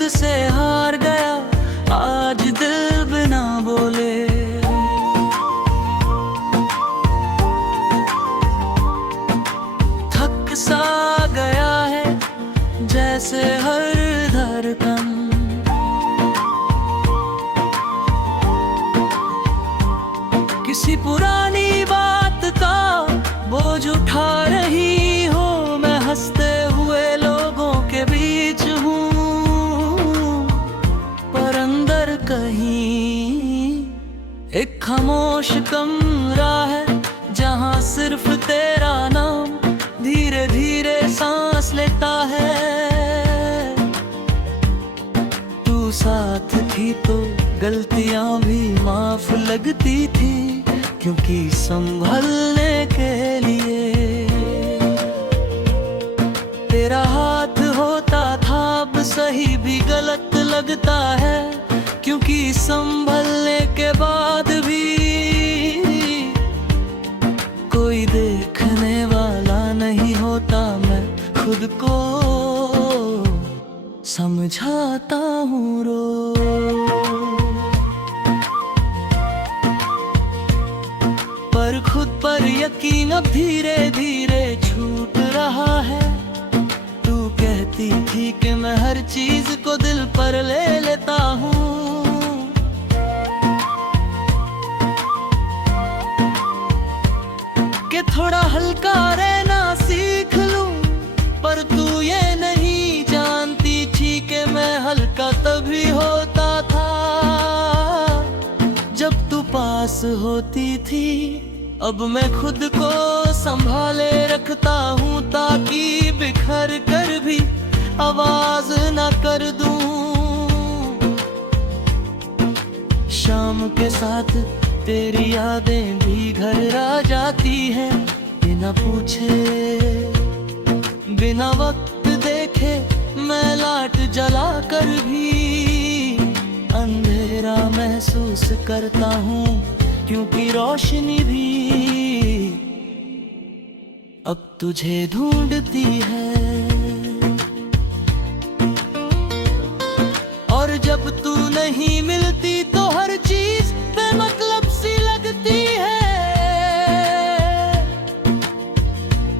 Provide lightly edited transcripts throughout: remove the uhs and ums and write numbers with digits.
खुद से हार गया आज दिल बिना बोले। थक सा गया है जैसे हर धड़कन, किसी पुरानी बात का बोझ उठा रही हो। मैं हंसते हुए लोगों के बीच हूँ, पर अंदर कहीं एक खामोश कमरा है जहाँ सिर्फ तेरा नाम धीरे धीरे सांस लेता है। तू साथ थी तो गलतियां भी माफ लगती थी, क्योंकि संभलने के लिए तेरा हाथ होता था। अब सही भी गलत लगता है, क्योंकि संभलने के बाद भी कोई देखने वाला नहीं होता। मैं खुद को समझाता हूँ रोज, पर खुद पर यकीन अब धीरे धीरे छूट रहा है। तू कहती थी कि मैं हर चीज को दिल पर ले लेता हूँ, कि थोड़ा हल्का रहना सीख लूं, पर तू ये नहीं जानती थी कि मैं हल्का तभी होता था जब तू पास होती थी। अब मैं खुद को संभाले रखता हूँ, ताकि बिखर कर भी आवाज ना कर दूं। शाम के साथ तेरी यादें भी घर आ जाती हैं, बिना पूछे बिना वक्त देखे। मैं लाट जला कर भी अंधेरा महसूस करता हूँ, क्योंकि रोशनी भी अब तुझे ढूंढती है। और जब तू नहीं मिलती तो हर चीज बेमतलब सी लगती है।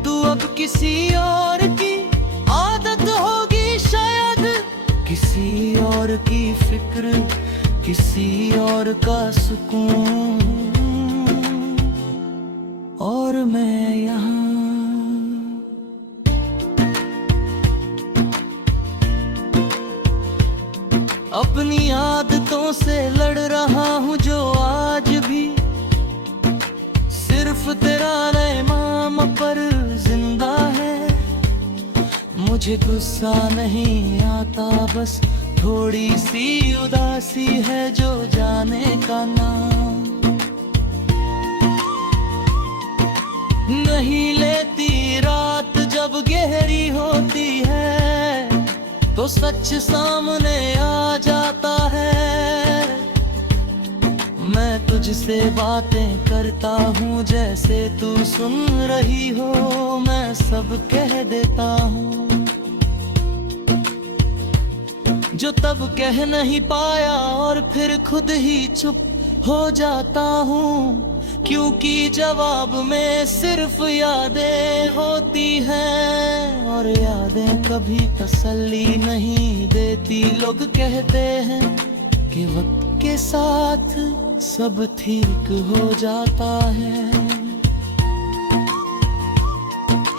तू अब किसी और की आदत होगी शायद, किसी और की फिक्र, किसी और का सुकून, और मैं यहाँ अपनी आदतों से लड़ रहा हूँ, जो आज भी सिर्फ तेरा रहम पर जिंदा है। मुझे गुस्सा नहीं आता, बस थोड़ी सी उदासी है जो जाने का नाम नहीं लेती। रात जब गहरी होती है तो सच सामने आ जाता है। मैं तुझसे बातें करता हूँ जैसे तू सुन रही हो, मैं सब कह देता हूँ जो तब कह नहीं पाया, और फिर खुद ही चुप हो जाता हूँ, क्योंकि जवाब में सिर्फ यादें होती हैं, और यादें कभी तसल्ली नहीं देती। लोग कहते हैं कि वक्त के साथ सब ठीक हो जाता है,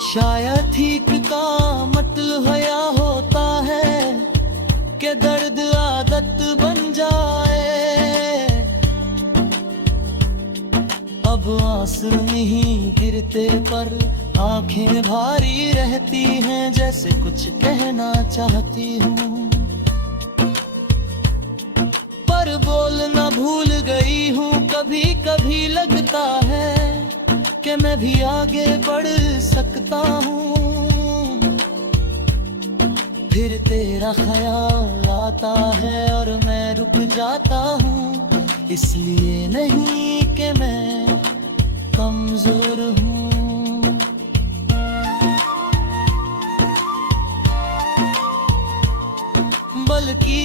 शायद ठीक का मतलब या होता है कि दर्द आदत बन जाए। अब आंसू नहीं गिरते पर आंखें भारी रहती हैं, जैसे कुछ कहना चाहती हूँ पर बोलना भूल गई हूँ। कभी कभी लगता है कि मैं भी आगे बढ़ सकता हूँ, फिर तेरा ख्याल आता है और मैं रुक जाता हूँ। इसलिए नहीं कि मैं कमजोर हूँ, बल्कि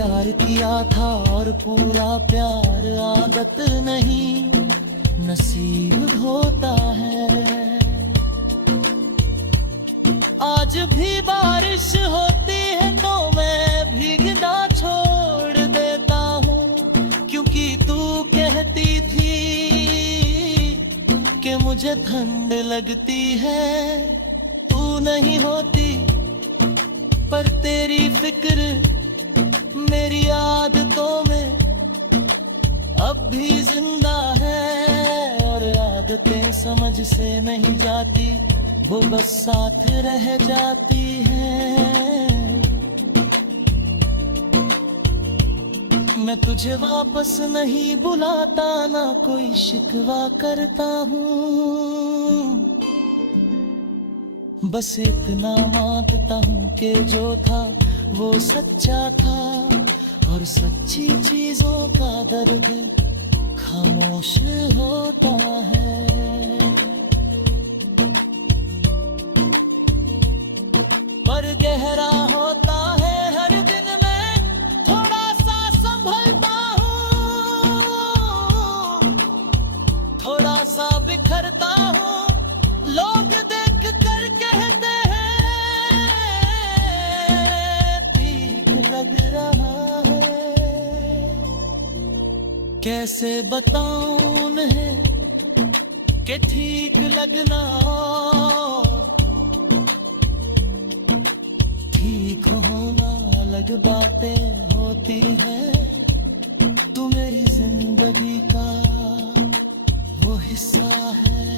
प्यार किया था और पूरा प्यार आदत नहीं नसीब होता है। आज भी बारिश होती है तो मैं भीगना छोड़ देता हूँ, क्योंकि तू कहती थी कि मुझे ठंड लगती है। तू नहीं होती पर तेरी फिक्र मेरी आदतों में अब भी जिंदा है, और आदतें समझ से नहीं जाती, वो बस साथ रह जाती हैं। मैं तुझे वापस नहीं बुलाता, ना कोई शिकवा करता हूँ, बस इतना मानता हूँ कि जो था वो सच्चा था, और सच्ची चीजों का दर्द खामोश होता है। पर गहरा होता है हर दिन, मैं थोड़ा सा संभलता हूँ, थोड़ा सा बिखरता हूँ। लोग देख कर कहते हैं ठीक लग रहा है। कैसे बताऊं उन्हें कि ठीक लगना ठीक होना अलग बातें होती है। तू मेरी जिंदगी का वो हिस्सा है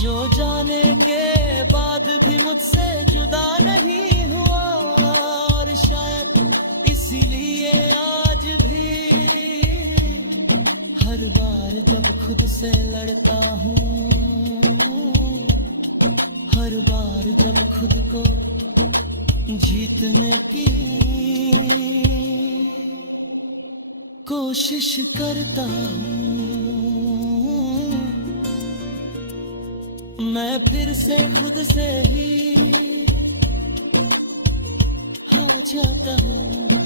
जो जाने के बाद भी मुझसे जुदा नहीं हुआ, और शायद इसीलिए आज भी हर बार जब खुद से लड़ता हूँ, हर बार जब खुद को जीतने की कोशिश करता हूँ, मैं फिर से खुद से ही हार जाता हूँ।